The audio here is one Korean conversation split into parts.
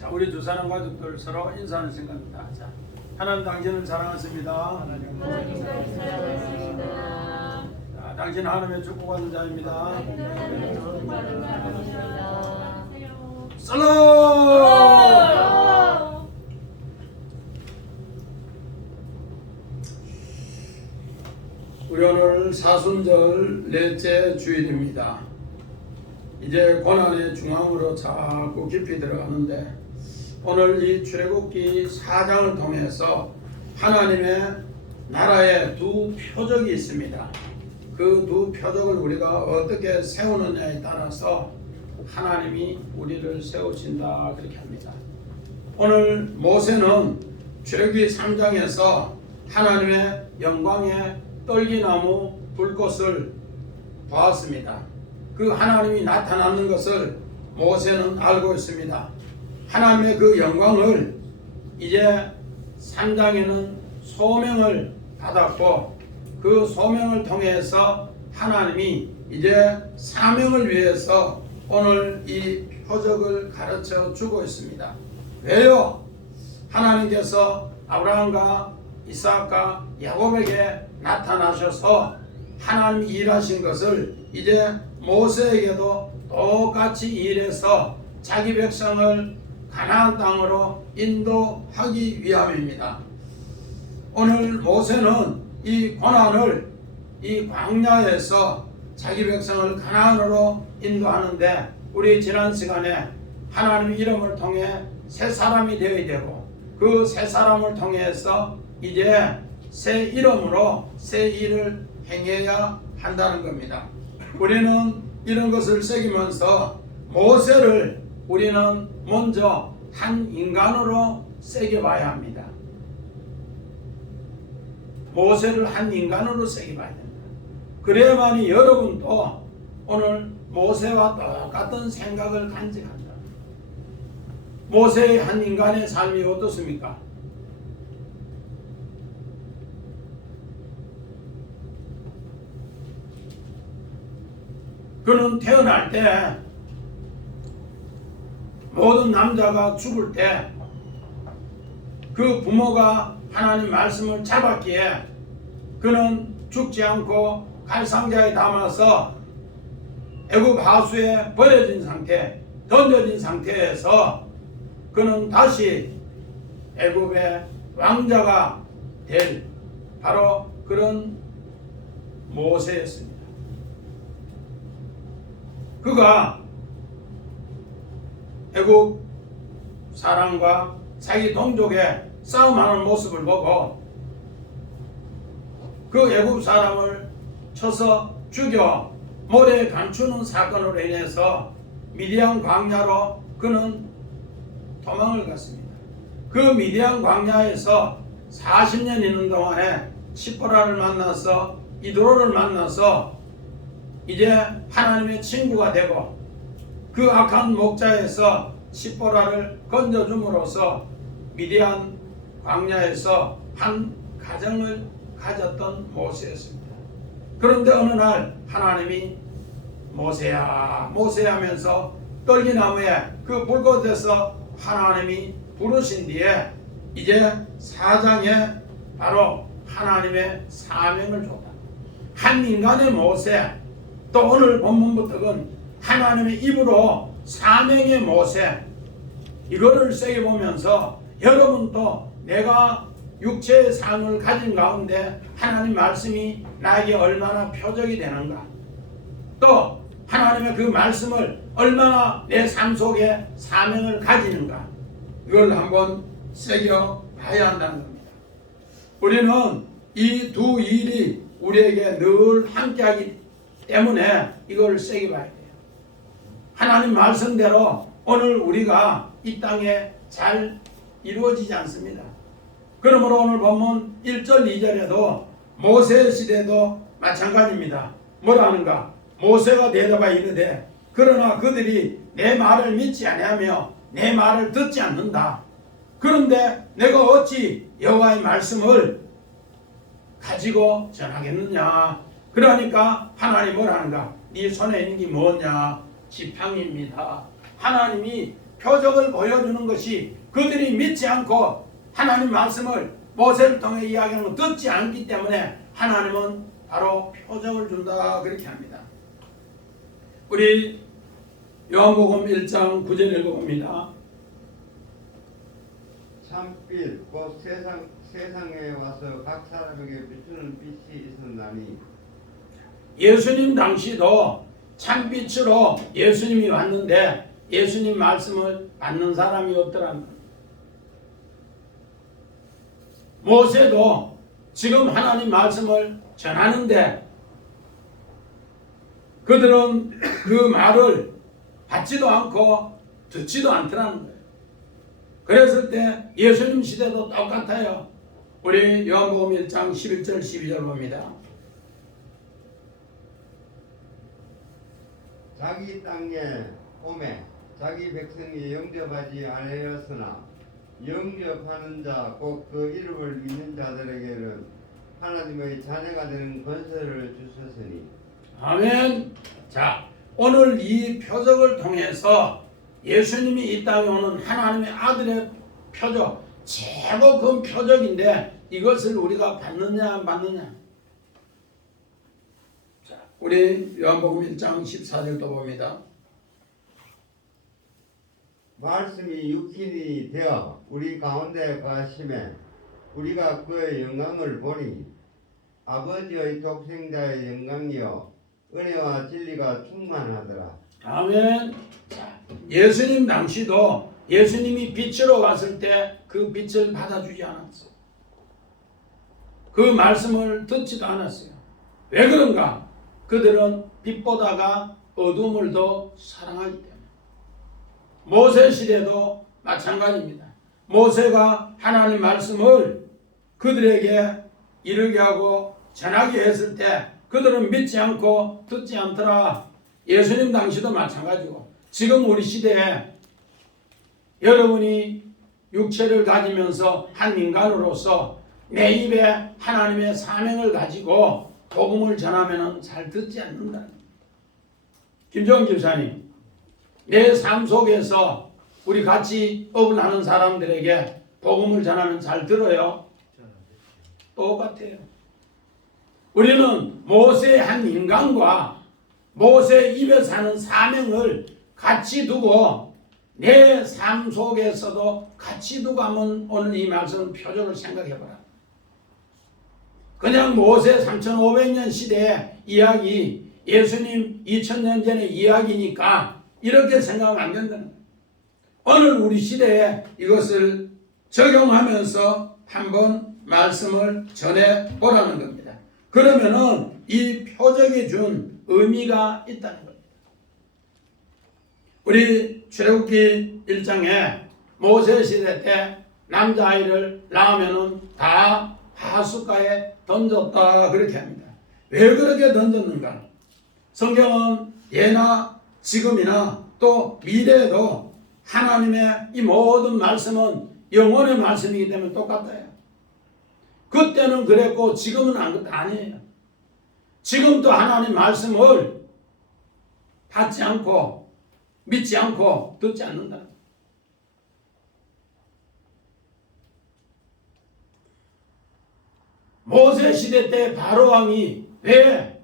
자, 우리 두 사람 가족들 서로 인사하는 순간입니다. 자, 하나님 당신을 사랑하십니다. 하나님까지 사랑하십니다. 자, 당신 하나님의 축복받는 자입니다. 하나님의 축복받는 자입니다. 살로! 우리 오늘 사순절 넷째 주일입니다. 이제 고난의 중앙으로 자꾸 깊이 들어가는데 오늘 이 출애굽기 4장을 통해서 하나님의 나라의 두 표적이 있습니다. 그 두 표적을 우리가 어떻게 세우느냐에 따라서 하나님이 우리를 세우신다 그렇게 합니다. 오늘 모세는 출애굽기 3장에서 하나님의 영광의 떨기나무 불꽃을 보았습니다. 그 하나님이 나타나는 것을 모세는 알고 있습니다. 하나님의 그 영광을 이제 3장에는 소명을 받았고 그 소명을 통해서 하나님이 이제 사명을 위해서 오늘 이 표적을 가르쳐 주고 있습니다. 왜요? 하나님께서 아브라함과 이삭과 야곱에게 나타나셔서 하나님이 일하신 것을 이제 모세에게도 똑같이 일해서 자기 백성을 가나안 땅으로 인도하기 위함입니다. 오늘 모세는 이 고난을 이 광야에서 자기 백성을 가나안으로 인도하는데 우리 지난 시간에 하나님의 이름을 통해 새 사람이 되어야 되고 그 새 사람을 통해서 이제 새 이름으로 새 일을 행해야 한다는 겁니다. 우리는 이런 것을 새기면서 모세를 우리는 먼저 한 인간으로 새겨봐야 합니다. 모세를 한 인간으로 새겨봐야 됩니다. 그래야만이 여러분도 오늘 모세와 똑같은 생각을 간직한다. 모세의 한 인간의 삶이 어떻습니까? 그는 태어날 때 모든 남자가 죽을 때 그 부모가 하나님 말씀을 잡았기에 그는 죽지 않고 칼상자에 담아서 애굽 하수에 버려진 상태, 던져진 상태에서 그는 다시 애굽의 왕자가 될 바로 그런 모세였습니다. 그가 애굽 사람과 자기 동족의 싸움하는 모습을 보고 그 애굽 사람을 쳐서 죽여 모래에 감추는 사건으로 인해서 미디안 광야로 그는 도망을 갔습니다. 그 미디안 광야에서 40년 있는 동안에 시포라를 만나서 이드로를 만나서 이제 하나님의 친구가 되고 그 악한 목자에서 시포라를 건져줌으로써 미디안 광야에서 한 가정을 가졌던 모세였습니다. 그런데 어느 날 하나님이 모세야 모세야 하면서 떨기나무에 그 불꽃에서 하나님이 부르신 뒤에 이제 4장에 바로 하나님의 사명을 줬다. 한 인간의 모세 또 오늘 본문부터는 하나님의 입으로 사명의 모세 이거를 새겨보면서 여러분도 내가 육체의 삶을 가진 가운데 하나님 말씀이 나에게 얼마나 표적이 되는가 또 하나님의 그 말씀을 얼마나 내 삶 속에 사명을 가지는가 이걸 한번 새겨봐야 한다는 겁니다. 우리는 이 두 일이 우리에게 늘 함께하기 때문에 이걸 새겨봐야 돼요. 하나님 말씀대로 오늘 우리가 이 땅에 잘 이루어지지 않습니다. 그러므로 오늘 본문 1절 2절에도 모세 시대도 마찬가지입니다. 뭐라 하는가? 모세가 대답하여 이르되 그러나 그들이 내 말을 믿지 아니하며 내 말을 듣지 않는다. 그런데 내가 어찌 여호와의 말씀을 가지고 전하겠느냐? 그러니까 하나님 뭐라 하는가? 네 손에 있는 게 뭐냐? 지팡이입니다. 하나님이 표적을 보여주는 것이 그들이 믿지 않고 하나님 말씀을 모세를 통해 이야기하는 걸 듣지 않기 때문에 하나님은 바로 표적을 준다 그렇게 합니다. 우리 요한복음 1장 9절 읽어봅니다. 참빛 곧 세상에 와서 각 사람에게 비추는 빛이 있었나니. 예수님 당시도 참빛으로 예수님이 왔는데 예수님 말씀을 받는 사람이 없더라는 거예요. 모세도 지금 하나님 말씀을 전하는데 그들은 그 말을 받지도 않고 듣지도 않더라는 거예요. 그랬을 때 예수님 시대도 똑같아요. 우리 요한복음 1장 11절 12절 봅니다. 자기 땅에 오매 자기 백성이 영접하지 아니하였으나 영접하는 자 곧 그 이름을 믿는 자들에게는 하나님의 자녀가 되는 권세를 주셨으니. 아멘. 자, 오늘 이 표적을 통해서 예수님이 이 땅에 오는 하나님의 아들의 표적, 최고 큰 표적인데 이것을 우리가 받느냐 안 받느냐. 자, 우리 요한복음 1장 14절도 봅니다. 말씀이 육신이 되어 우리 가운데 거하심에 우리가 그의 영광을 보니 아버지의 독생자의 영광이요 은혜와 진리가 충만하더라. 아멘. 자, 예수님 당시도 예수님이 빛으로 왔을 때 그 빛을 받아주지 않았어요. 그 말씀을 듣지도 않았어요. 왜 그런가? 그들은 빛보다가 어둠을 더 사랑하기 때문에. 모세 시대도 마찬가지입니다. 모세가 하나님 말씀을 그들에게 이르게 하고 전하게 했을 때 그들은 믿지 않고 듣지 않더라. 예수님 당시도 마찬가지고 지금 우리 시대에 여러분이 육체를 가지면서 한 인간으로서 내 입에 하나님의 사명을 가지고 복음을 전하면 잘 듣지 않는다. 김정은 집사님, 내 삶 속에서 우리 같이 업을 하는 사람들에게 복음을 전하면 잘 들어요? 똑같아요. 우리는 모세의 한 인간과 모세 입에 사는 사명을 같이 두고 내 삶 속에서도 같이 두고 하면 오늘 이 말씀 표적을 생각해봐라. 그냥 모세 3500년 시대의 이야기, 예수님 2000년 전의 이야기니까 이렇게 생각하면 안 된다는 거예요. 오늘 우리 시대에 이것을 적용하면서 한번 말씀을 전해보라는 겁니다. 그러면은 이 표적이 준 의미가 있다는 겁니다. 우리 출애굽기 1장에 모세 시대 때 남자아이를 낳으면은 다 하숫가에 던졌다 그렇게 합니다. 왜 그렇게 던졌는가? 성경은 예나 지금이나 또 미래에도 하나님의 이 모든 말씀은 영원의 말씀이기 때문에 똑같아요. 그때는 그랬고 지금은 아니에요. 지금도 하나님 말씀을 받지 않고 믿지 않고 듣지 않는다. 모세 시대 때 바로 왕이 왜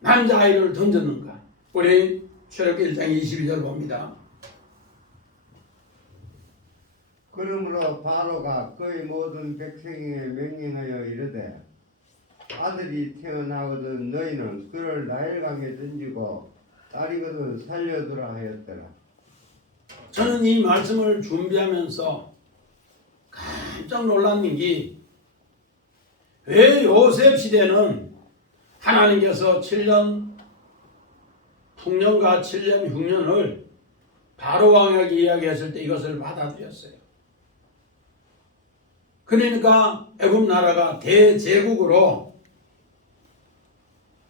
남자아이를 던졌는가? 우리 출애굽기 1장 22절 봅니다. 그러므로 바로가 그의 모든 백성에게 명령하여 이르되 아들이 태어나거든 너희는 그를 나일강에 던지고 딸이거든 살려두라 하였더라. 저는 이 말씀을 준비하면서 깜짝 놀랐는 게 왜 요셉 시대는 하나님께서 7년 풍년과 7년 흉년을 바로 왕에게 이야기했을 때 이것을 받아들였어요. 그러니까 애굽 나라가 대제국으로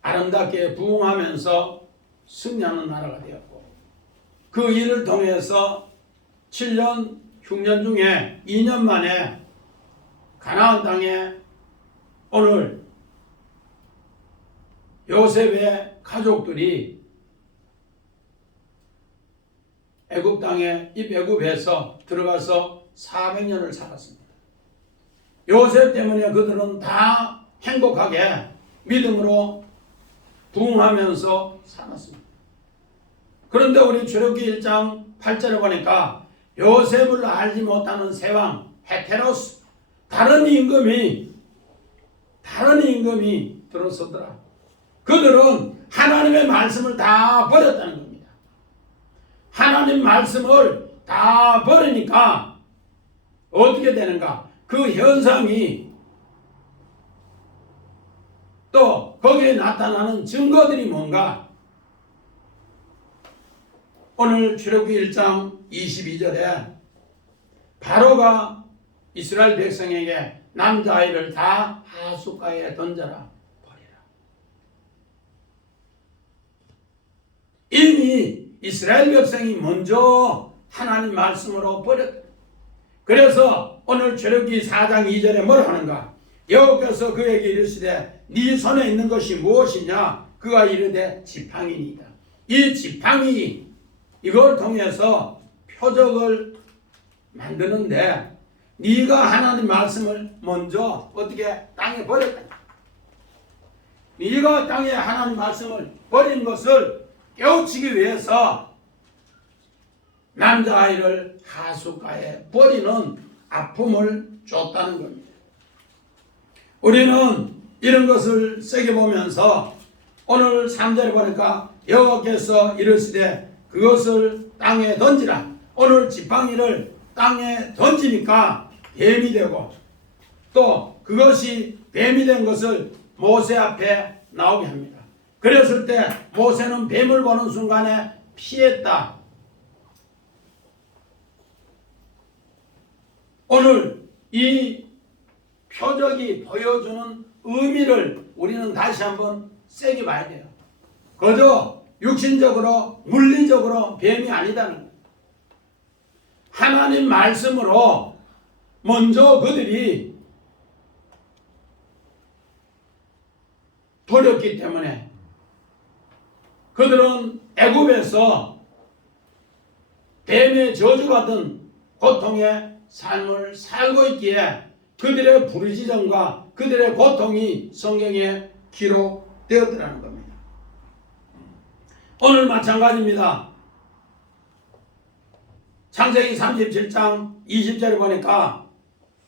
아름답게 부흥하면서 승리하는 나라가 되었고 그 일을 통해서 7년 흉년 중에 2년 만에 가나안 땅에 오늘 요셉의 가족들이 애굽 땅에 이 애굽에서 들어가서 400년을 살았습니다. 요셉 때문에 그들은 다 행복하게 믿음으로 부흥하면서 살았습니다. 그런데 우리 출애굽기 1장 8절에 보니까 요셉을 알지 못하는 세왕 헤테로스 다른 임금이 들어서더라. 그들은 하나님의 말씀을 다 버렸다는 겁니다. 하나님 말씀을 다 버리니까 어떻게 되는가? 그 현상이 또 거기에 나타나는 증거들이 뭔가? 오늘 출애굽기 1장 22절에 바로가 이스라엘 백성에게 남자아이를 다 하숫가에 던져라 버리라. 이미 이스라엘 백성이 먼저 하나님 말씀으로 버렸다. 그래서 오늘 출애굽기 4장 2절에 뭐라 하는가? 여호와께서 그에게 이르시되 네 손에 있는 것이 무엇이냐? 그가 이르되 지팡이니이다. 이 지팡이 이걸 통해서 표적을 만드는데 네가 하나님 말씀을 먼저 어떻게 땅에 버렸다. 네가 땅에 하나님 말씀을 버린 것을 깨우치기 위해서 남자아이를 하숫가에 버리는 아픔을 줬다는 겁니다. 우리는 이런 것을 새겨보면서 오늘 3절에 보니까 여호와께서 이르시되 그것을 땅에 던지라. 오늘 지팡이를 땅에 던지니까 뱀이 되고 또 그것이 뱀이 된 것을 모세 앞에 나오게 합니다. 그랬을 때 모세는 뱀을 보는 순간에 피했다. 오늘 이 표적이 보여주는 의미를 우리는 다시 한번 세게 봐야 돼요. 그저 육신적으로 물리적으로 뱀이 아니다는 거예요. 하나님 말씀으로 먼저 그들이 버렸기 때문에 그들은 애굽에서 뱀의 저주받은 고통의 삶을 살고 있기에 그들의 부르짖음과 그들의 고통이 성경에 기록되었더라는 겁니다. 오늘 마찬가지입니다. 창세기 37장 20절에 보니까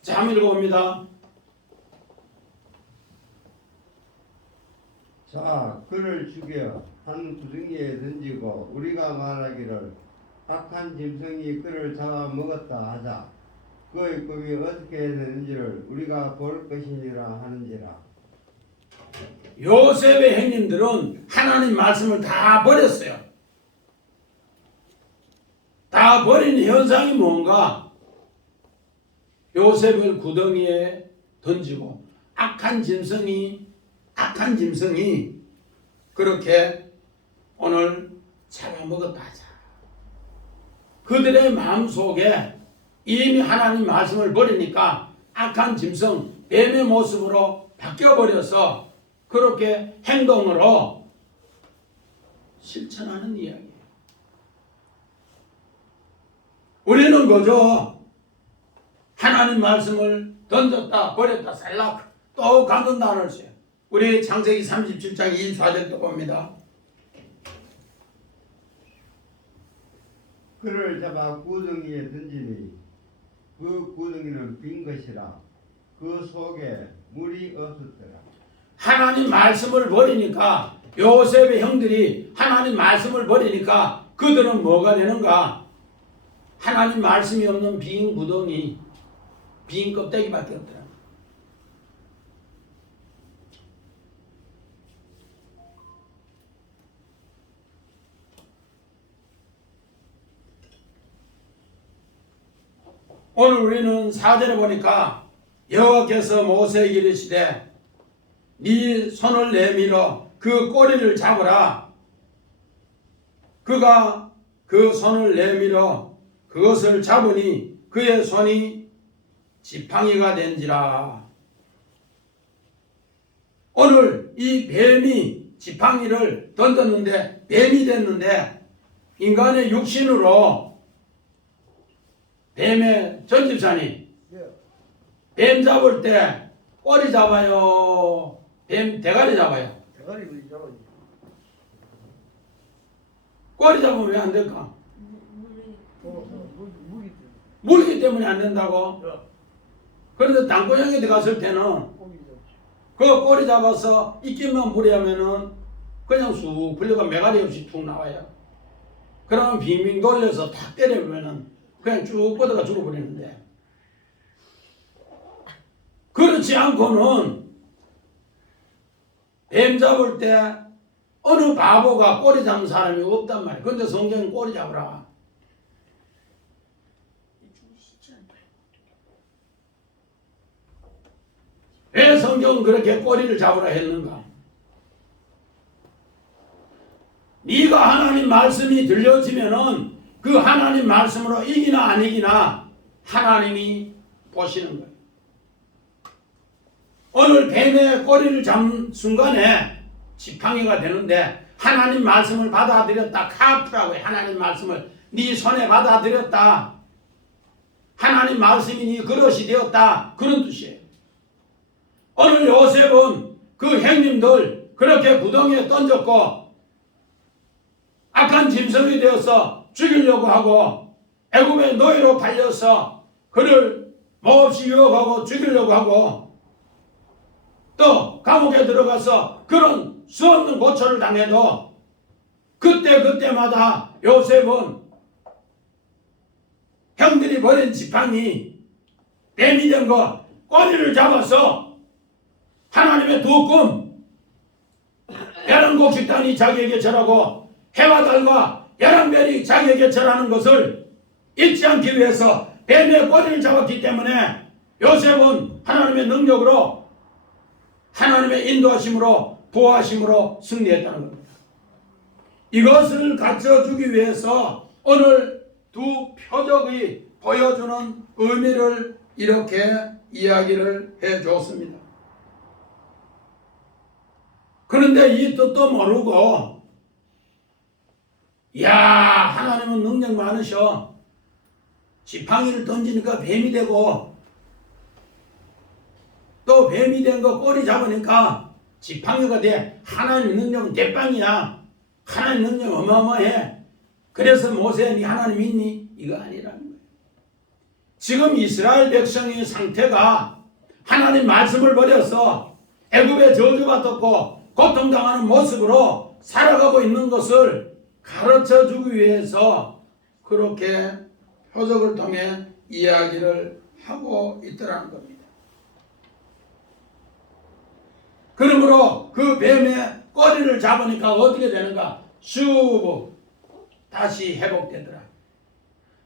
자, 한번 읽어봅니다. 자, 그를 죽여 한 구덩이에 던지고 우리가 말하기를 악한 짐승이 그를 잡아먹었다 하자. 그의 꿈이 어떻게 되는지를 우리가 볼 것이니라 하는지라. 요셉의 형님들은 하나님 말씀을 다 버렸어요. 다 버린 현상이 뭔가? 요셉을 구덩이에 던지고 악한 짐승이 그렇게 오늘 잡아먹었다 하자. 그들의 마음속에 이미 하나님 말씀을 버리니까 악한 짐승, 뱀의 모습으로 바뀌어버려서 그렇게 행동으로 실천하는 이야기예요. 우리는 그저 하나님 말씀을 던졌다, 버렸다, 살락 또 갖는다 안 했어요. 우리 창세기 37장 24절도 봅니다. 그를 잡아 구덩이에 던지니 그 구덩이는 빈 것이라. 그 속에 물이 없었더라. 하나님 말씀을 버리니까 요셉의 형들이 하나님 말씀을 버리니까 그들은 뭐가 되는가? 하나님 말씀이 없는 빈 구덩이, 빈 껍데기밖에 없더라. 오늘 우리는 4절에 보니까 여호와께서 모세에게 이르시되 네 손을 내밀어 그 꼬리를 잡으라. 그가 그 손을 내밀어 그것을 잡으니 그의 손이 지팡이가 된지라. 오늘 이 뱀이 지팡이를 던졌는데 뱀이 됐는데 인간의 육신으로 뱀의 전 집사님, 예. 뱀 잡을 때 꼬리 잡아요? 뱀 대가리 잡아요? 대가리 그리 잡아야지. 꼬리 잡으면 왜 안 될까? 무기 때문에. 물기 때문에 안 된다고? 야, 그런데 당구장에 들어갔을 때는 고기 잡지. 그 꼬리 잡아서 입김만 부리하면은 그냥 쑥 풀려가 매가리 없이 툭 나와요. 그러면 빙빙 돌려서 탁 때려보면은 그냥 쭉 뻗어가 죽어버리는데, 그렇지 않고는 뱀 잡을 때 어느 바보가 꼬리 잡는 사람이 없단 말이야. 근데 성경은 꼬리 잡으라. 왜 성경은 그렇게 꼬리를 잡으라 했는가? 네가 하나님 말씀이 들려지면은 그 하나님 말씀으로 이기나 안 이기나 하나님이 보시는 거예요. 오늘 뱀의 꼬리를 잡는 순간에 지팡이가 되는데, 하나님 말씀을 받아들였다. 카프라고 해. 하나님 말씀을 네 손에 받아들였다. 하나님 말씀이 네 그릇이 되었다. 그런 뜻이에요. 오늘 요셉은 그 형님들 그렇게 구덩이에 던졌고 악한 짐승이 되어서 죽이려고 하고 애굽의 노예로 팔려서 그를 몹시 유혹하고 죽이려고 하고 또 감옥에 들어가서 그런 수없는 고초를 당해도 그때마다 요셉은 형들이 버린 지팡이 뱀이 된 거 꼬리를 잡아서 하나님의 두 꿈, 열왕곡 식단이 자기에게 절하고 해와 달과 열왕별이 자기에게 절하는 것을 잊지 않기 위해서 뱀의 꼬리를 잡았기 때문에 요셉은 하나님의 능력으로, 하나님의 인도하심으로, 보호하심으로 승리했다는 겁니다. 이것을 갖춰주기 위해서 오늘 두 표적이 보여주는 의미를 이렇게 이야기를 해줬습니다. 그런데 이 뜻도 모르고, 야, 하나님은 능력 많으셔. 지팡이를 던지니까 뱀이 되고, 또 뱀이 된 거 꼬리 잡으니까 지팡이가 돼. 하나님 능력은 대빵이야. 하나님 능력 어마어마해. 그래서 모세, 네 하나님 믿니? 이거 아니라는 거예요. 지금 이스라엘 백성의 상태가 하나님 말씀을 버려서 애굽의 저주받았고 고통당하는 모습으로 살아가고 있는 것을 가르쳐주기 위해서 그렇게 표적을 통해 이야기를 하고 있더라는 겁니다. 그러므로 그 뱀의 꼬리를 잡으니까 어떻게 되는가? 슈브 다시 회복되더라.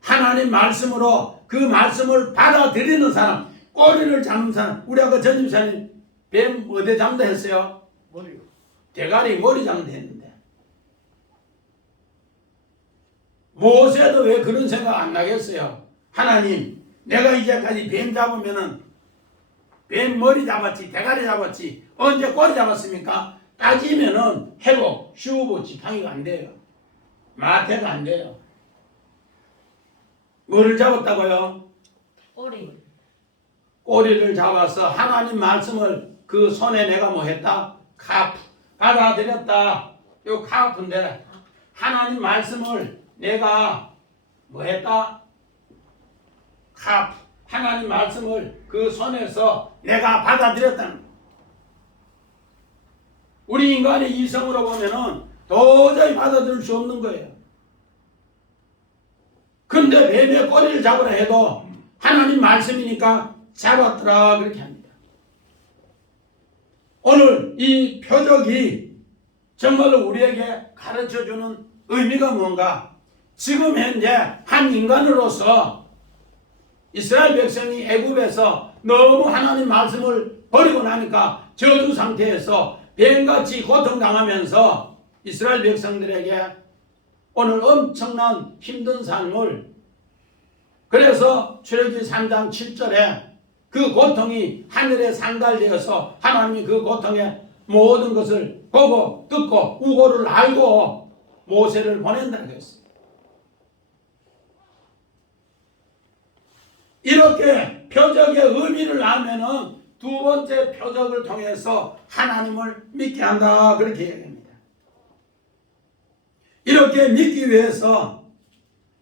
하나님 말씀으로 그 말씀을 받아들이는 사람, 꼬리를 잡는 사람. 우리 아까 전임사님 뱀 어디 잡는다 했어요? 머리요. 대가리 머리 잡는다 했는데, 모세도 왜 그런 생각 안 나겠어요? 하나님, 내가 이제까지 뱀 잡으면은 뱀 머리 잡았지, 대가리 잡았지, 언제 꼬리 잡았습니까? 따지면은 회복, 슈브, 지팡이가 안 돼요. 마태가 안 돼요. 뭐를 잡았다고요? 꼬리. 꼬리를 잡아서 하나님 말씀을 그 손에 내가 뭐 했다? 카프, 받아들였다. 요 카프인데 하나님 말씀을 내가 뭐 했다? 카프, 하나님 말씀을 그 손에서 내가 받아들였다는 거예요. 우리 인간의 이성으로 보면은 도저히 받아들일 수 없는 거예요. 근데 뱀의 꼬리를 잡으라 해도 하나님 말씀이니까 잡았더라 그렇게 합니다. 오늘 이 표적이 정말로 우리에게 가르쳐주는 의미가 뭔가? 지금 현재 한 인간으로서 이스라엘 백성이 애굽에서 너무 하나님 말씀을 버리고 나니까 저주 상태에서 뱀같이 고통당하면서 이스라엘 백성들에게 오늘 엄청난 힘든 삶을, 그래서 출애굽기 3장 7절에 그 고통이 하늘에 상달되어서 하나님이 그 고통의 모든 것을 보고 듣고 우고를 알고 모세를 보낸다는 것입니다. 이렇게 표적의 의미를 알면은 두 번째 표적을 통해서 하나님을 믿게 한다. 그렇게 얘기합니다. 이렇게 믿기 위해서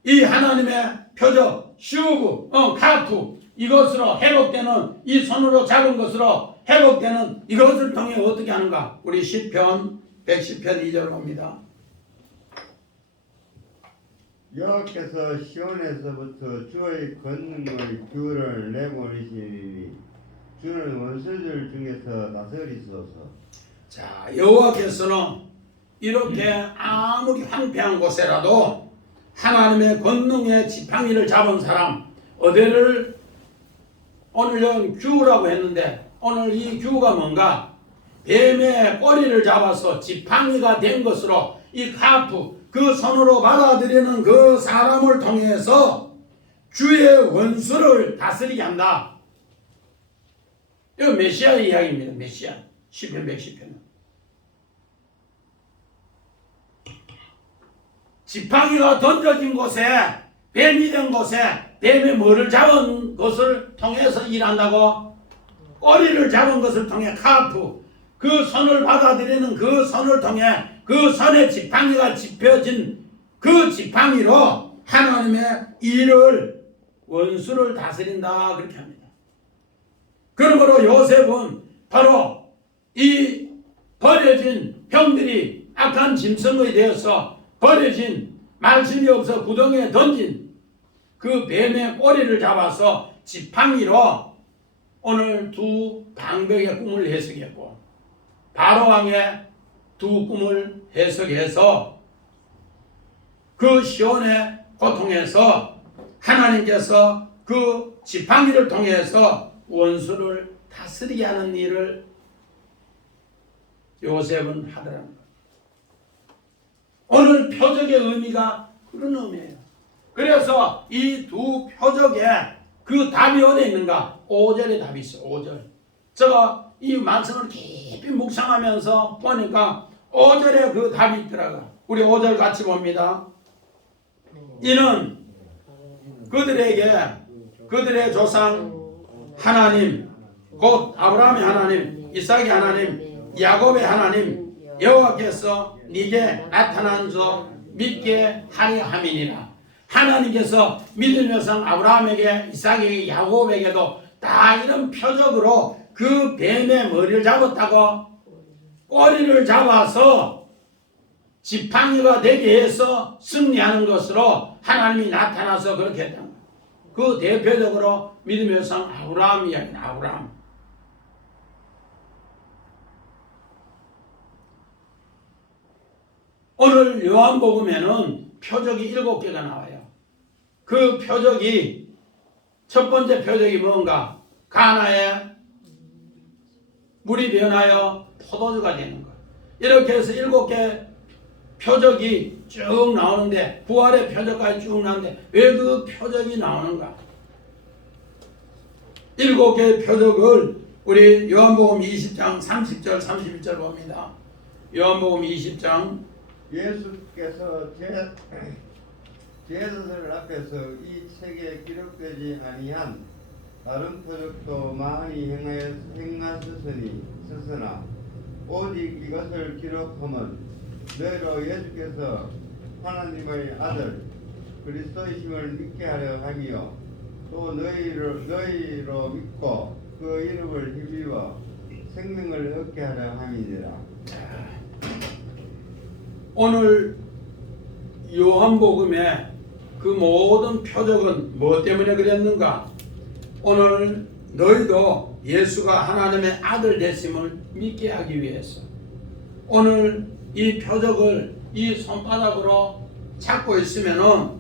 이 하나님의 표적, 슈브, 카프 이것으로 회복되는 이 손으로 잡은 것으로 회복되는 이것을 통해 어떻게 하는가? 우리 시편 110편 2절 봅니다. 여호와께서 시온에서부터 주의 권능의 규를 내모르시니 주는 원수들 중에서 다스리소서. 자, 여호와께서는 이렇게 아무리 황폐한 곳에라도 하나님의 권능의 지팡이를 잡은 사람, 어디를 오늘은 규라고 했는데 오늘 이 규가 뭔가? 뱀의 꼬리를 잡아서 지팡이가 된 것으로 이 카프, 그 손으로 받아들이는 그 사람을 통해서 주의 원수를 다스리게 한다. 이거 메시아 이야기입니다. 메시아. 시편 110편. 지팡이가 던져진 곳에, 뱀이 된 곳에 뱀의 뭐를 잡은 것을 통해서 일한다고? 꼬리를 잡은 것을 통해 카프, 그 손을 받아들이는 그 손을 통해 그 손에 지팡이가 집혀진 그 지팡이로 하나님의 일을, 원수를 다스린다. 그렇게 합니다. 그러므로 요셉은 바로 이 버려진 형들이 악한 짐승이 되어서 버려진, 말씀이 없어 구덩이에 던진 그 뱀의 꼬리를 잡아서 지팡이로 오늘 두 방백의 꿈을 해석했고 바로왕의 두 꿈을 해석해서 그 시온의 고통에서 하나님께서 그 지팡이를 통해서 원수를 다스리게 하는 일을 요셉은 하더라는 거예요. 오늘 표적의 의미가 그런 의미예요. 그래서 이 두 표적에 그 답이 어디 있는가? 5절에 답이 있어요. 5절. 제가 이 말씀을 깊이 묵상하면서 보니까 5절에 그 답이 있더라고요. 우리 5절 같이 봅니다. 이는 그들에게 그들의 조상 하나님, 곧 아브라함의 하나님, 이삭의 하나님, 야곱의 하나님 여호와께서 네게 나타난 자 믿게 하려 함이니라. 하나님께서 믿음의 조상 아브라함에게, 이삭에게, 야곱에게도 다 이런 표적으로 그 뱀의 머리를 잡았다고, 꼬리를 잡아서 지팡이가 되게 해서 승리하는 것으로 하나님이 나타나서 그렇게 했다. 그 대표적으로 믿음의 조상 아브라함 이야기는 아브라함. 오늘 요한복음에는 표적이 7개가 나와요. 그 표적이 첫 번째 표적이 뭔가? 가나에 물이 변하여 포도주가 되는 것. 이렇게 해서 7개 표적이 쭉 나오는데 부활의 표적까지 쭉 나오는데 왜 그 표적이 나오는가? 7개의 표적을 우리 요한복음 20장 30절 31절 봅니다. 요한복음 20장 예수께서 제자들 앞에서 이 책에 기록되지 아니한 다른 표적도 많이 행하셨으나 오직 이것을 기록하면 너희로 예수께서 하나님의 아들 그리스도이심을 믿게 하려 함이요 또 너희로 믿고 그 이름을 힘입어 생명을 얻게 하려 함이니라. 오늘 요한복음의 그 모든 표적은 무엇 때문에 그랬는가? 오늘 너희도 예수가 하나님의 아들 되심을 믿게 하기 위해서 오늘 이 표적을 이 손바닥으로 잡고 있으면은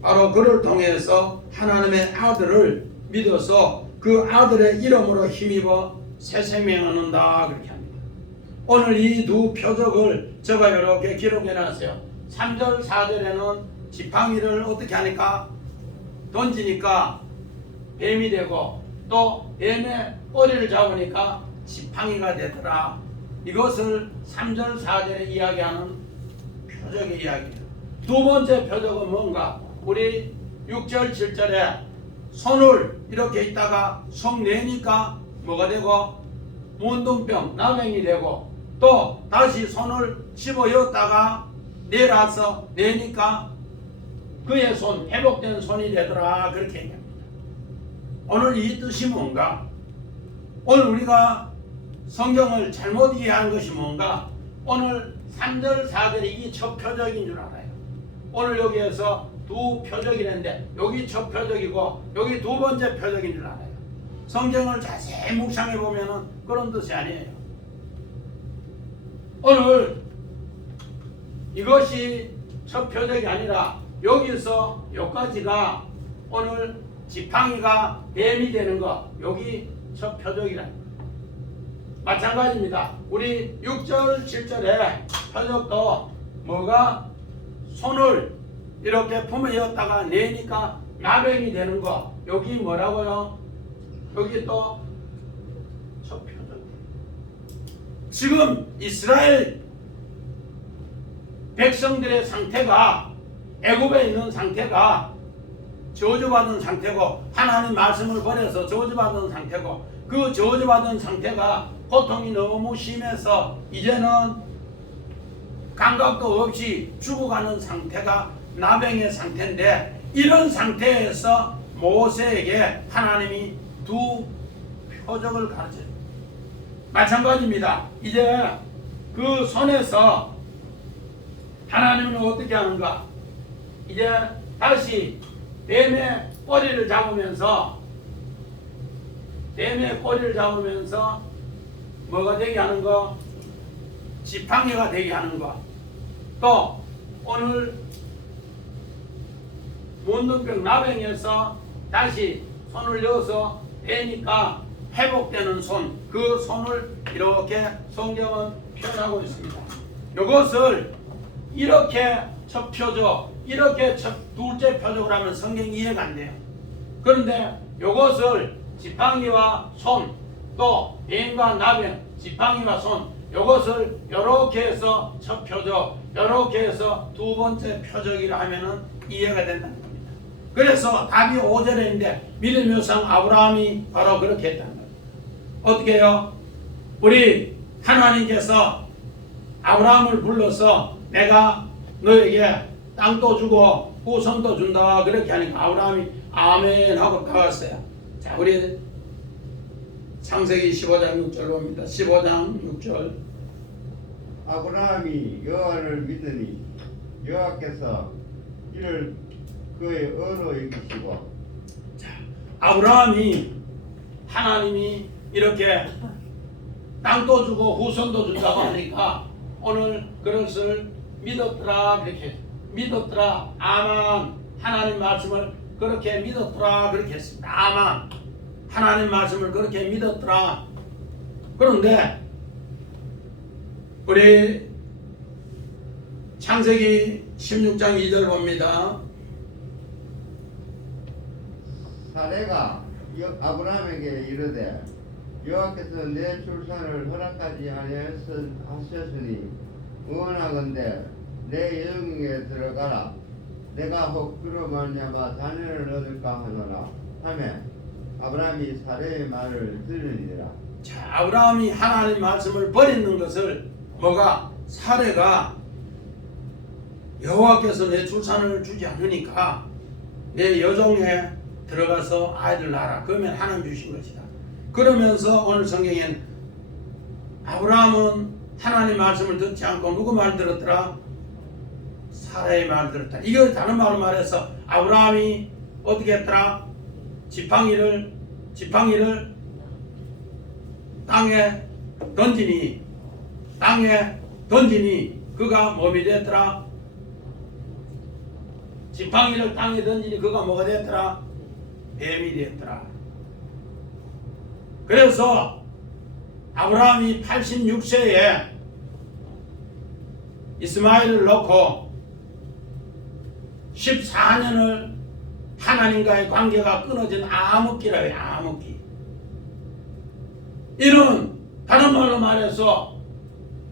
바로 그를 통해서 하나님의 아들을 믿어서 그 아들의 이름으로 힘입어 새 생명을 얻는다 그렇게 합니다. 오늘 이 두 표적을 제가 이렇게 기록해 놨어요. 3절 4절에는 지팡이를 어떻게 하니까 던지니까 뱀이 되고 또 뱀의 꼬리를 잡으니까 지팡이가 되더라. 이것을 3절 4절에 이야기하는 표적의 이야기예요. 두 번째 표적은 뭔가? 우리 6절 7절에 손을 이렇게 있다가 속 내니까 뭐가 되고 문둥병 나병이 되고 또 다시 손을 집어였다가 내려서 내니까 그의 손 회복된 손이 되더라 그렇게 얘기합니다. 오늘 이 뜻이 뭔가? 오늘 우리가 성경을 잘못 이해하는 것이 뭔가? 오늘 3절 4절이 이 첫 표적인 줄 알아요. 오늘 여기에서 두 표적이랬는데 여기 첫 표적이고 여기 두 번째 표적인 줄 알아요. 성경을 자세히 묵상해 보면은 그런 뜻이 아니에요. 오늘 이것이 첫 표적이 아니라 여기서 여기까지가 오늘 지팡이가 뱀이 되는 거 여기 첫 표적이라. 마찬가지입니다. 우리 6절 7절에 표적도 뭐가 손을 이렇게 품어였다가 내니까 나병이 되는 거 여기 뭐라고요? 여기 또 첫 표적. 지금 이스라엘 백성들의 상태가 애굽에 있는 상태가 저주받은 상태고 하나님 말씀을 버려서 저주받은 상태고 그 저주받은 상태가 고통이 너무 심해서 이제는 감각도 없이 죽어가는 상태가 나병의 상태인데 이런 상태에서 모세에게 하나님이 두 표적을 가르쳐요. 마찬가지입니다. 이제 그 손에서 하나님은 어떻게 하는가? 이제 다시 뱀의 꼬리를 잡으면서 뭐가 되게 하는 거? 지팡이가 되게 하는 거. 또 오늘 문둥병 나병에서 다시 손을 넣어서 대니까 회복되는 손, 그 손을 이렇게 성경은 표현하고 있습니다. 이것을 이렇게 첫 표적, 이렇게 첫 둘째 표적을 하면 성경이 이해가 안 돼요. 그런데 이것을 지팡이와 손, 또 뱀과 나병, 지팡이와 손, 이것을 이렇게 해서 첫 표적, 이렇게 해서 두 번째 표적이라 하면은 이해가 된다는 겁니다. 그래서 답이 5절인데 믿음의 조상 아브라함이 바로 그렇게 했다는 거예요. 어떻게 해요? 우리 하나님께서 아브라함을 불러서 내가 너에게 땅도 주고 후손도 준다 그렇게 하니까 아브라함이 아멘 하고 나왔어요. 자, 우리 창세기 15장 6절 봅니다. 15장 6절. 아브라함이 여호와를 믿으니 여호와께서 이를 그의 의로 여기시고. 아브라함이 하나님이 이렇게 땅도 주고 후손도 준다고 하니까 오늘 그것을 믿었더라 그렇게 믿었더라 아만 하나님 말씀을 그렇게 믿었더라 그렇게 했습니다. 아만 하나님 말씀을 그렇게 믿었더라. 그런데 우리 창세기 16장 2절 봅니다. 사레가 아브라함에게 이르되 여호와께서 내 출산을 허락하지 아니하셨으니 원하건대 내 영에 들어가라. 내가 혹 그로 말미암아 자녀를 얻을까 하노라 하며 아브라함이 사레의 말을 들으니라. 자, 아브라함이 하나님 말씀을 버리는 것을 뭐가 사레가 여호와께서 내 출산을 주지 않으니까 내 여종에 들어가서 아이를 낳아라. 그러면 하나님 주신 것이다. 그러면서 오늘 성경엔 아브라함은 하나님 말씀을 듣지 않고 누구 말 들었더라? 사라의 말 들었다. 이거 다른 말로 말해서 아브라함이 어떻게 했더라? 지팡이를 땅에 던지니 그가 몸이 됐더라? 지팡이를 땅에 던지니 그가 뭐가 됐더라? 뱀이 됐더라. 그래서 아브라함이 86세에 이스마엘을 놓고 14년을 하나님과의 관계가 끊어진 암흑기라고 해요. 암흑기. 이는 다른 말로 말해서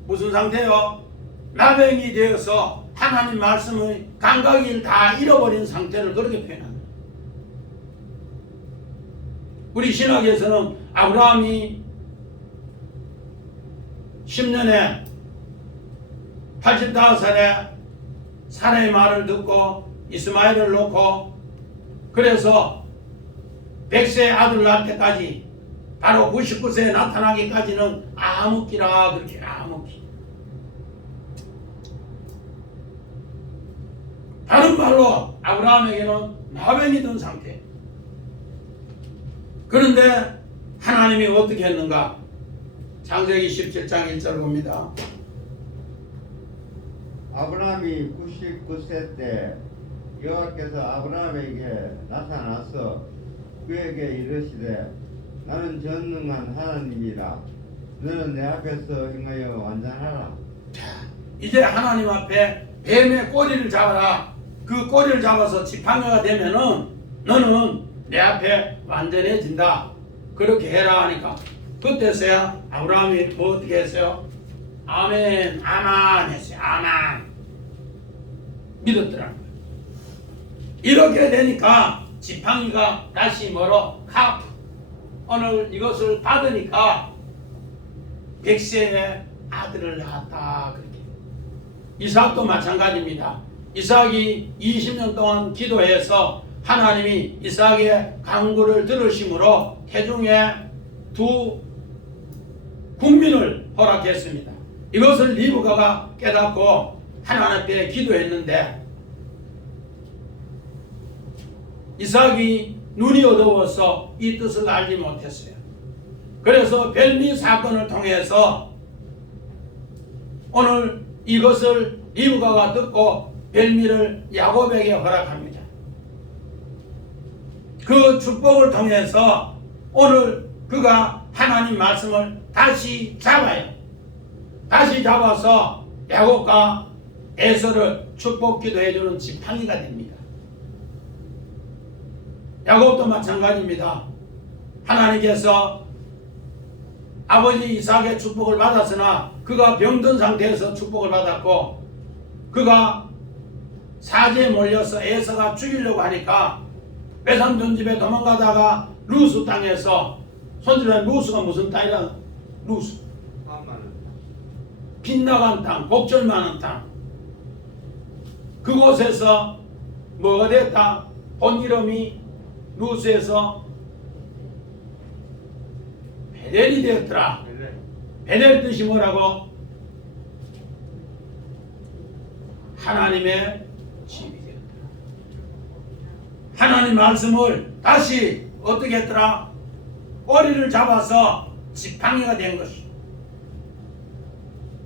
무슨 상태요? 나병이 되어서 하나님 말씀의 감각을 다 잃어버린 상태를 그렇게 표현합니다. 우리 신학에서는 아브라함이 10년에 85살에 사라의 말을 듣고 이스마엘을 놓고 그래서 100세 아들 낳을 때까지 바로 99세에 나타나기까지는 암흑기라 그렇게 암흑기. 다른 말로 아브라함에게는 나병이 든 상태. 그런데 하나님이 어떻게 했는가? 창세기 17장 1절 봅니다. 아브라함이 99세 때 여호와께서 아브라함에게 나타나서 그에게 이르시되 나는 전능한 하나님이라 너는 내 앞에서 행하여 완전하라. 이제 하나님 앞에 뱀의 꼬리를 잡아라. 그 꼬리를 잡아서 지팡이가 되면은 너는 내 앞에 완전해진다. 그렇게 해라 하니까 그때서야 아브라함이 뭐 어떻게 했어요? 아멘, 아만 했어요. 아만. 믿었더라고요. 이렇게 되니까 지팡이가 다시 뭐로? 카프. 오늘 이것을 받으니까 100세에 아들을 낳았다. 그렇게. 이삭도 마찬가지입니다. 이삭이 20년 동안 기도해서 하나님이 이삭의 간구를 들으심으로 태중에 두 국민을 허락했습니다. 이것을 리브가가 깨닫고 하나님 앞에 기도했는데 이삭이 눈이 어두워서 이 뜻을 알지 못했어요. 그래서 벨미 사건을 통해서 오늘 이것을 리브가가 듣고 벨미를 야곱에게 허락합니다. 그 축복을 통해서 오늘 그가 하나님 말씀을 다시 잡아요. 다시 잡아서 야곱과 에서를 축복 기도해주는 지팡이가 됩니다. 야곱도 마찬가지입니다. 하나님께서 아버지 이삭의 축복을 받았으나 그가 병든 상태에서 축복을 받았고 그가 사제에 몰려서 에서가 죽이려고 하니까 외삼촌 집에 도망가다가 루스 땅에서 손질한 루스가 무슨 땅이라? 루스 빗나간 땅, 곡절 많은 땅. 그곳에서 뭐가 됐다? 본 이름이 루스에서 베델이 되었더라. 베델 뜻이 뭐라고? 하나님의 집이 되었더라. 하나님 말씀을 다시 어떻게 했더라? 꼬리를 잡아서 지팡이가 된 것이.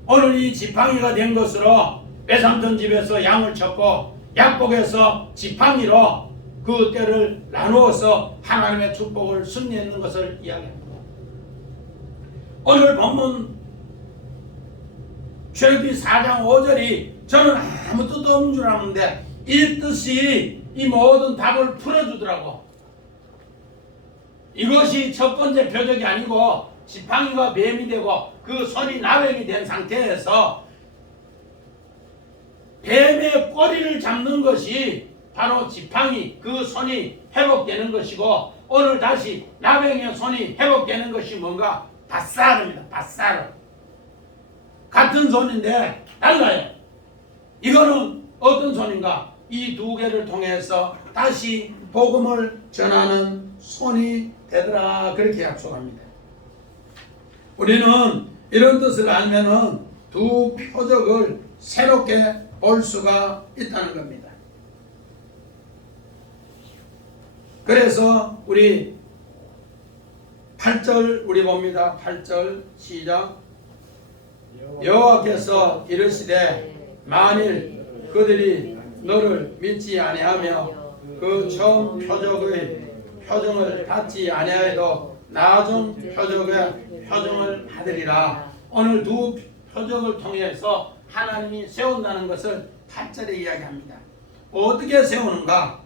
오늘 이 지팡이가 된 것으로 외삼촌 집에서 양을 쳤고 약복에서 지팡이로 그 때를 나누어서 하나님의 축복을 승리했는 것을 이야기합니다. 오늘 본문 출애굽기 4장 5절이 저는 아무 뜻도 없는 줄 아는데 이 뜻이 이 모든 답을 풀어주더라고. 이것이 첫 번째 표적이 아니고 지팡이가 뱀이 되고 그 손이 나병이 된 상태에서 뱀의 꼬리를 잡는 것이 바로 지팡이 그 손이 회복되는 것이고 오늘 다시 나병의 손이 회복되는 것이 뭔가? 바사르입니다. 바사르. 같은 손인데 달라요. 이거는 어떤 손인가? 이 두 개를 통해서 다시 복음을 전하는 손이 되더라. 그렇게 약속합니다. 우리는 이런 뜻을 알면은 두 표적을 새롭게 볼 수가 있다는 겁니다. 그래서 우리 8절 우리 봅니다. 8절 시작. 여호와께서 이르시되 만일 그들이 너를 믿지 아니하며 그 처음 표적의 표정을 받지 아니하여도 나중 표적의 표정을 받으리라. 오늘 두 표적을 통해서 하나님이 세운다는 것을 8절에 이야기합니다. 어떻게 세우는가?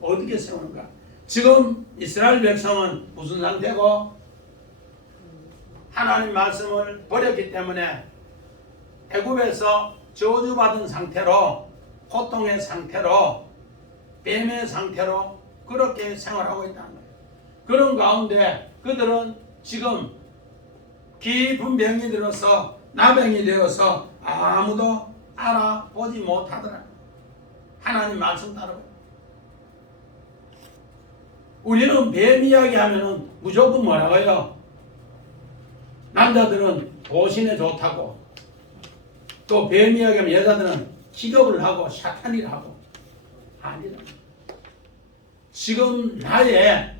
어떻게 세우는가? 지금 이스라엘 백성은 무슨 상태고? 하나님 말씀을 버렸기 때문에 애굽에서 저주받은 상태로 고통의 상태로 뱀의 상태로 그렇게 생활하고 있다는 거예요. 그런 가운데 그들은 지금 깊은 병이 들어서 나병이 되어서 아무도 알아보지 못하더라. 하나님 말씀 따르고. 우리는 뱀 이야기 하면은 무조건 뭐라고요? 남자들은 도신에 좋다고, 또 뱀 이야기 하면 여자들은 기겁을 하고 샤탄이라 하고. 아니라. 지금 나의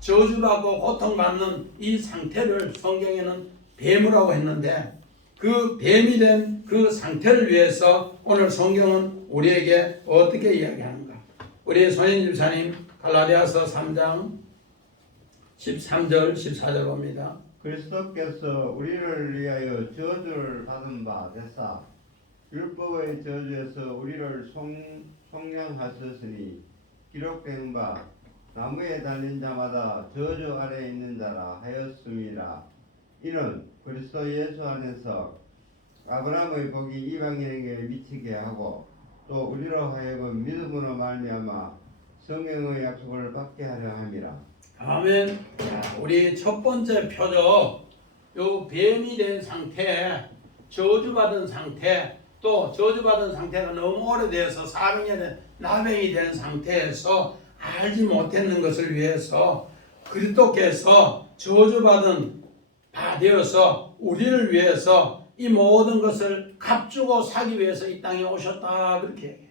저주받고 고통받는 이 상태를 성경에는 뱀이라고 했는데, 그 뱀이 된 그 상태를 위해서 오늘 성경은 우리에게 어떻게 이야기하는가? 우리 손인 집사님 갈라디아서 3장 13절 14절 봅니다. 그리스도께서 우리를 위하여 저주를 받은 바 되사 율법의 저주에서 우리를 속량하셨으니 기록된 바 나무에 달린 자마다 저주 아래 있는 자라 하였음이라. 이는 그리스도 예수 안에서 아브라함의 복이 이방인에게 미치게 하고 또 우리로 하여금 믿음으로 말미암아 성령의 약속을 받게 하려 함이라. 아멘. 자, 우리 첫 번째 표적, 요 뱀이 된 상태, 저주받은 상태, 또 저주받은 상태가 너무 오래돼서 사병년에 나병이 된 상태에서 알지 못했는 것을 위해서 그리스도께서 저주받은 바 되어서 우리를 위해서 이 모든 것을 값주고 사기 위해서 이 땅에 오셨다, 그렇게 얘기해요.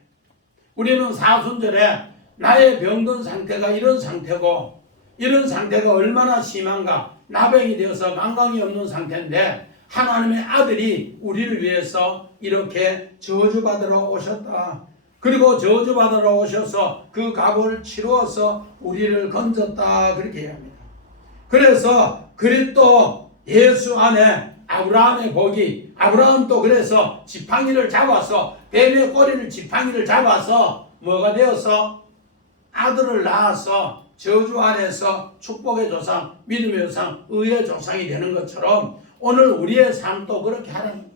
우리는 사순절에 나의 병든 상태가 이런 상태고, 이런 상태가 얼마나 심한가, 나병이 되어서 건강이 없는 상태인데 하나님의 아들이 우리를 위해서 이렇게 저주받으러 오셨다. 그리고 저주받으러 오셔서 그 값을 치루어서 우리를 건졌다, 그렇게 이야기합니다. 그래서 그리스도 예수 안에 아브라함의 복이, 아브라함도 그래서 지팡이를 잡아서, 뱀의 꼬리를 지팡이를 잡아서 뭐가 되어서 아들을 낳아서 저주 안에서 축복의 조상, 믿음의 조상, 의의 조상이 되는 것처럼 오늘 우리의 삶도 그렇게 하라는 거예요.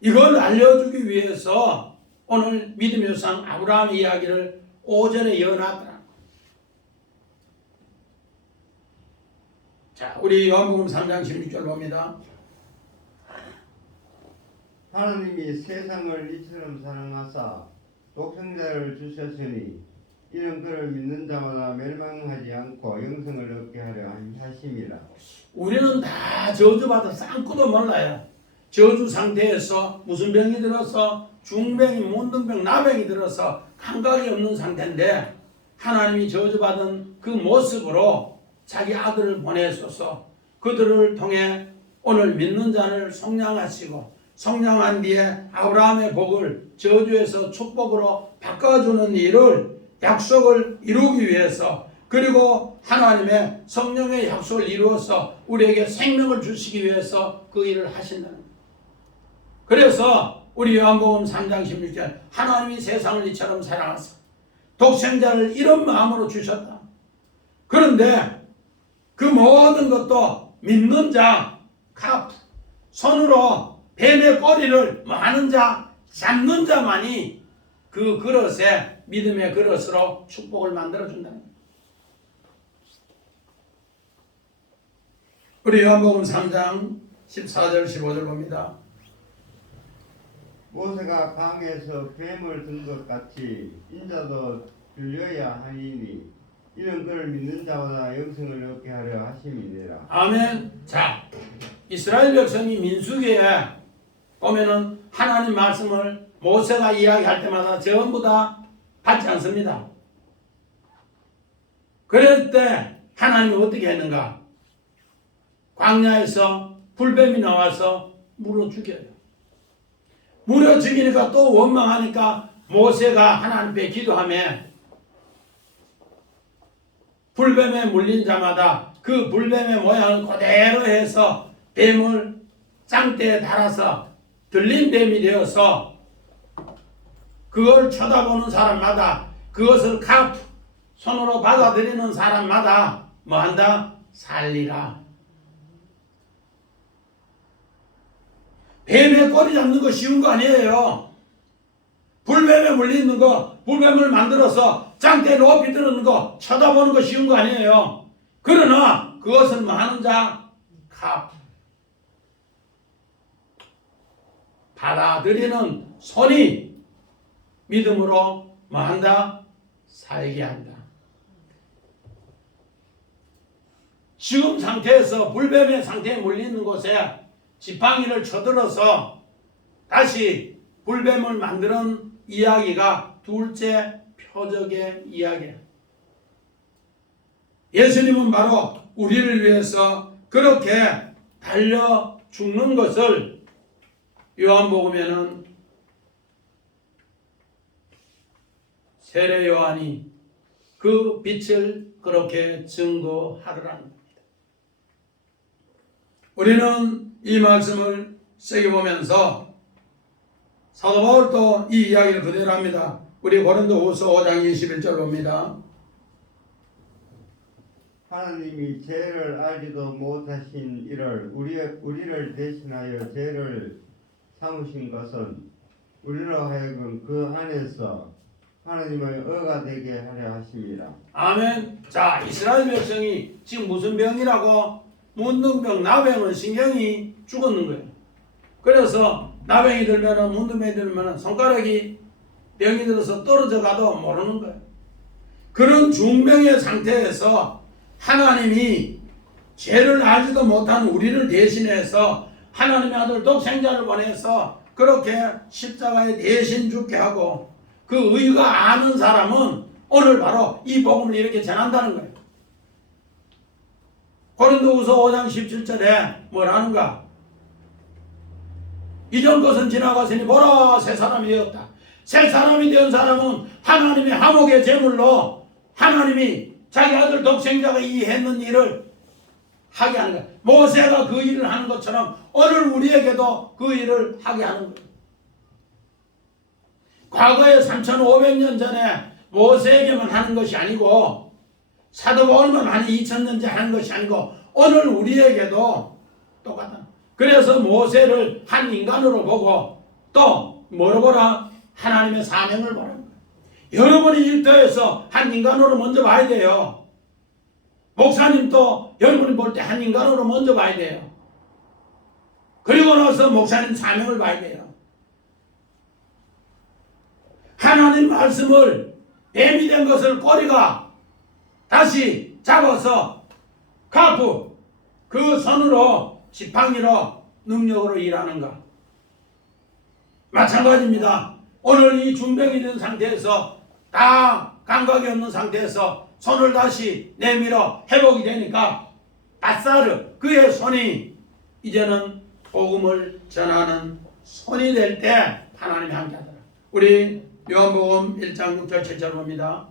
이걸 알려주기 위해서 오늘 믿음의 조상 아브라함의 이야기를 5절에 이어놨더라. 자, 우리 요한복음 3장 16절 봅니다. 하나님이 세상을 이처럼 사랑하사 독생자를 주셨으니 이는 그를 믿는 자마다 멸망하지 않고 영생을 얻게 하려 하심이라. 우리는 다 저주받아서 아무것도 몰라요. 저주 상태에서 무슨 병이 들어서 중병이, 문둥병, 나병이 들어서 감각이 없는 상태인데 하나님이 저주받은 그 모습으로 자기 아들을 보내셔서 그들을 통해 오늘 믿는 자를 속량하시고, 속량한 뒤에 아브라함의 복을 저주에서 축복으로 바꿔주는 일을, 약속을 이루기 위해서, 그리고 하나님의 성령의 약속을 이루어서 우리에게 생명을 주시기 위해서 그 일을 하신다는 거예요. 그래서 우리 요한복음 3장 16절, 하나님이 세상을 이처럼 사랑하사 독생자를 이런 마음으로 주셨다. 그런데 그 모든 것도 믿는 자, 손으로 뱀의 꼬리를 하는 자, 잡는 자만이 그 그릇에, 믿음의 그릇으로 축복을 만들어준다는 거예요. 우리 요한복음 3장 14절 15절 봅니다. 모세가 강에서 뱀을 든 것 같이 인자도 들려야 하니니 이는 그를 믿는 자마다 영생을 얻게 하려 하심이니라. 아멘. 자, 이스라엘 백성이 민수기에 보면은 하나님 말씀을 모세가 이야기할 때마다 전부 다 받지 않습니다. 그럴 때 하나님이 어떻게 했는가? 광야에서 불뱀이 나와서 물어 죽여요. 물어 죽이니까 또 원망하니까 모세가 하나님께 기도하며 불뱀에 물린 자마다 그 불뱀의 모양을 그대로 해서 뱀을 짱대에 달아서 들린 뱀이 되어서 그걸 쳐다보는 사람마다, 그것을 손으로 받아들이는 사람마다 뭐한다? 살리라. 뱀의 꼬리 잡는 거 쉬운 거 아니에요. 불뱀에 물리는 거, 불뱀을 만들어서 장대에 높이 들는 거 쳐다보는 거 쉬운 거 아니에요. 그러나 그것은 뭐 하는 자? 갑. 받아들이는 손이 믿음으로 뭐 한다? 살게 한다. 지금 상태에서 불뱀의 상태에 물리는 곳에 지팡이를 쳐들어서 다시 불뱀을 만드는 이야기가 둘째 표적의 이야기예요. 예수님은 바로 우리를 위해서 그렇게 달려 죽는 것을 요한복음에는 세례 요한이 그 빛을 그렇게 증거하더라는 겁니다. 우리는 이 말씀을 새겨보면서 사도 바울도 이 이야기를 그대로 합니다. 우리 고린도후서 5장 21절 봅니다. 하나님이 죄를 알지도 못하신 이를 우리를 대신하여 죄를 삼으신 것은 우리로 하여금 그 안에서 하나님의 의가 되게 하려 하십니다. 아멘. 자, 이스라엘 백성이 지금 무슨 병이라고? 문둥병, 나병은 신경이 죽었는 거예요. 그래서 나병이 들면은 문둥병이 들면은 손가락이 병이 들어서 떨어져 가도 모르는 거예요. 그런 중병의 상태에서 하나님이 죄를 알지도 못한 우리를 대신해서 하나님의 아들 독생자를 보내서 그렇게 십자가에 대신 죽게 하고 그 의가 아는 사람은 오늘 바로 이 복음을 이렇게 전한다는 거예요. 고린도후서 5장 17절에 뭐라는가? 이전 것은 지나갔으니 보라 새 사람이 되었다. 새 사람이 된 사람은 하나님의 화목의 제물로 하나님이 자기 아들 독생자가 이 했는 일을 하게 하는 거예요. 모세가 그 일을 하는 것처럼 오늘 우리에게도 그 일을 하게 하는 거예요. 과거에 3,500년 전에 모세에게만 하는 것이 아니고 사도 바울만 한 2,000년 전에 하는 것이 아니고 오늘 우리에게도 똑같다. 그래서 모세를 한 인간으로 보고 또 뭐로 보라? 하나님의 사명을 보라는 거예요. 여러분이 일터에서 한 인간으로 먼저 봐야 돼요. 목사님도 여러분이 볼 때 한 인간으로 먼저 봐야 돼요. 그리고 나서 목사님 사명을 봐야 돼요. 하나님 말씀을 뱀이 된 것을 꼬리가 다시 잡아서 카프 그 손으로 지팡이로 능력으로 일하는가. 마찬가지입니다. 오늘 이 중병이 된 상태에서 다 감각이 없는 상태에서 손을 다시 내밀어 회복이 되니까 바사르 그의 손이 이제는 복음을 전하는 손이 될 때 하나님이 함께하더라. 우리 요한복음 1장 6절 7절 봅니다.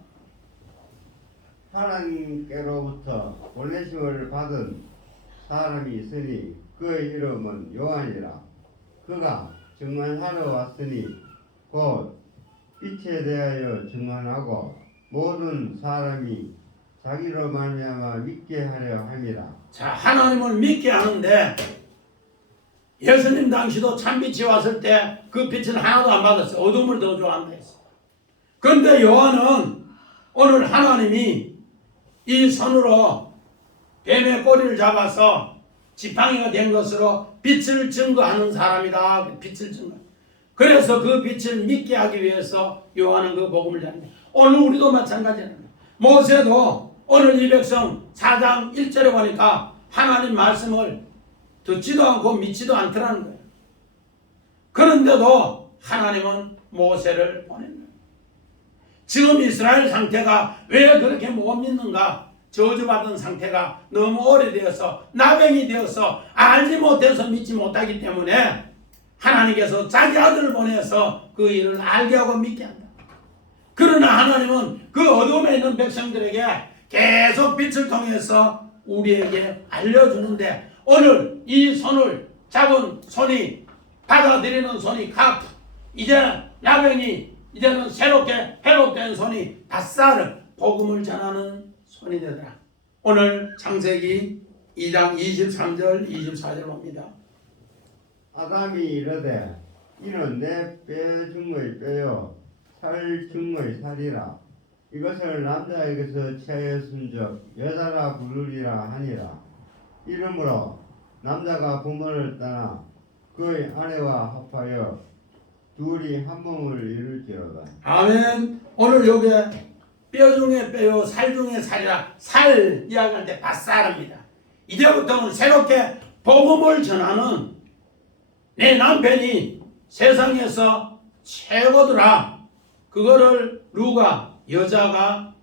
하나님께로부터 보내심을 받은 사람이 있으니 그의 이름은 요한이라. 그가 증언하러 왔으니 곧 빛에 대하여 증언하고 모든 사람이 자기로 말미암아 믿게 하려 함이라. 자, 하나님을 믿게 하는데 예수님 당시도 참빛이 왔을 때 그 빛은 하나도 안 받았어요. 어둠을 더 좋아한다 했어요. 그런데 요한은 오늘 하나님이 이 손으로 뱀의 꼬리를 잡아서 지팡이가 된 것으로 빛을 증거하는 사람이다. 빛을 증거. 그래서 그 빛을 믿게 하기 위해서 요한은 그 복음을 전합니다. 오늘 우리도 마찬가지입니다. 모세도 오늘 이 백성 4장 1절에 보니까 하나님 말씀을 듣지도 않고 믿지도 않더라는 거예요. 그런데도 하나님은 모세를 보냅니다. 지금 이스라엘 상태가 왜 그렇게 못 믿는가? 저주받은 상태가 너무 오래되어서 나병이 되어서 알지 못해서 믿지 못하기 때문에 하나님께서 자기 아들을 보내서 그 일을 알게 하고 믿게 한다. 그러나 하나님은 그 어둠에 있는 백성들에게 계속 빛을 통해서 우리에게 알려주는데 오늘 이 손을 잡은 손이 받아들이는 손이 카프 이제 나병이 이제는 새롭게 회복된 손이 바사르 복음을 전하는 손이 되더라. 오늘 창세기 2장 23절 24절 봅니다. 아담이 이르되 이는 내 뼈 중의 뼈요 살 중의 살이라. 이것을 남자에게서 취하였은즉 여자라 부르리라 하니라. 이러므로 남자가 부모를 떠나 그의 아내와 합하여 둘이 한 몸을 이룰지어다. 아멘. 오늘 여기 뼈 중에 뼈요 살 중에 살이라. 살 이야기할 때 바싹합니다. 이제부터는 새롭게 복음을 전하는 내 남편이 세상에서 최고더라. 그거를 누가 여자가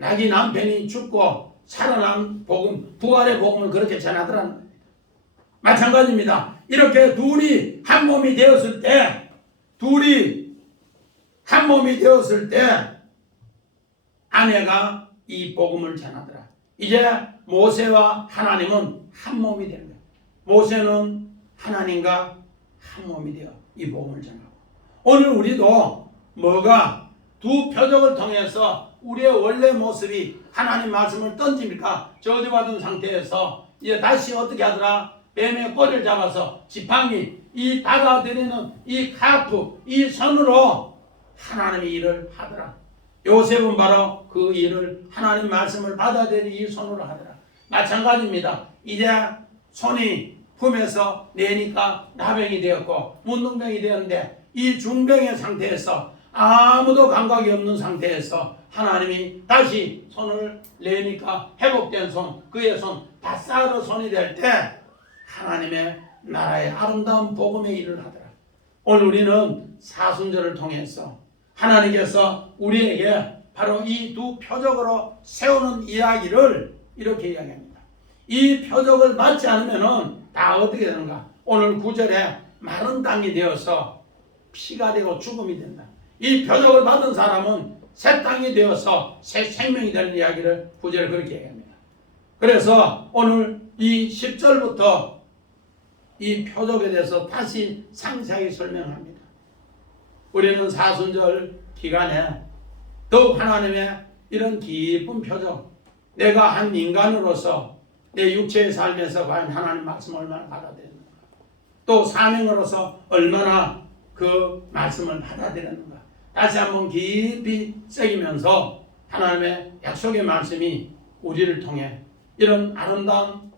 자기 남편이 죽고 살아난 복음, 부활의 복음을 그렇게 전하더라는 거예요. 마찬가지입니다. 이렇게 둘이 한 몸이 되었을 때 아내가 이 복음을 전하더라. 이제 모세와 하나님은 한 몸이 되는 거예요. 모세는 하나님과 한 몸이 되어 이 복음을 전하고, 오늘 우리도 뭐가 두 표적을 통해서 우리의 원래 모습이 하나님 말씀을 던집니까? 저주받은 상태에서 이제 다시 어떻게 하더라? 뱀의 꼬리를 잡아서 지팡이, 이 받아들이는 이 카프, 이 손으로 하나님의 일을 하더라. 요셉은 바로 그 일을 하나님 말씀을 받아들이는 이 손으로 하더라. 마찬가지입니다. 이제 손이 품에서 내니까 나병이 되었고 문둥병이 되었는데, 이 중병의 상태에서 아무도 감각이 없는 상태에서 하나님이 다시 손을 내니까 회복된 손, 그의 손, 바싹으로 손이 될 때 하나님의 나라의 아름다운 복음의 일을 하더라. 오늘 우리는 사순절을 통해서 하나님께서 우리에게 바로 이 두 표적으로 세우는 이야기를 이렇게 이야기합니다. 이 표적을 맞지 않으면 다 어떻게 되는가? 오늘 9절에 마른 땅이 되어서 피가 되고 죽음이 된다. 이 표적을 받은 사람은 새 땅이 되어서 새 생명이 되는 이야기를 9절에 그렇게 얘기합니다. 그래서 오늘 이 10절부터 이 표적에 대해서 다시 상세하게 설명합니다. 우리는 사순절 기간에 더욱 하나님의 이런 깊은 표적, 내가 한 인간으로서 내 육체의 삶에서 과연 하나님 말씀을 얼마나 받아들였는가, 또 사명으로서 얼마나 그 말씀을 받아들였는가, 다시 한번 깊이 새기면서 하나님의 약속의 말씀이 우리를 통해 이런 아름다운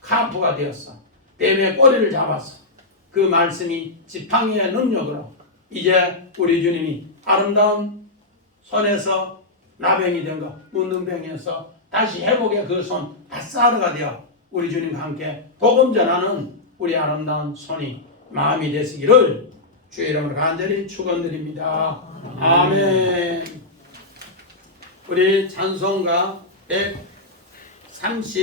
카프가 되었어. 뱀의 꼬리를 잡았어. 그 말씀이 지팡이의 능력으로 이제 우리 주님이 아름다운 손에서 나병이 된 것, 문둥병에서 다시 회복의 그 손, 바사르가 되어 우리 주님과 함께 복음 전하는 우리 아름다운 손이 마음이 되시기를 주의 이름으로 간절히 축원드립니다. 아멘. 우리 찬송가 130